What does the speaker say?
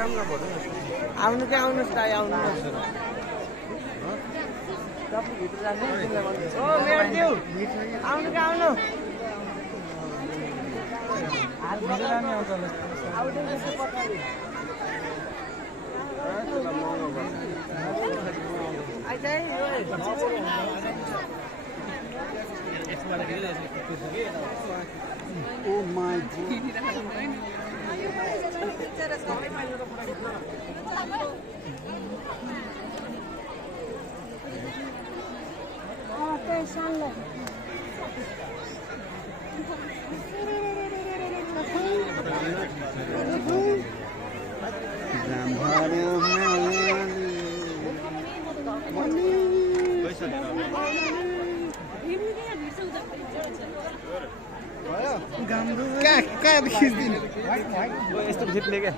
आउनु क्या आउनुहोस् दाइ आउनुहोस् आउनु क्या आउनु Oh my God. क्या खिच्दिनु यस्तो खिच्ने क्या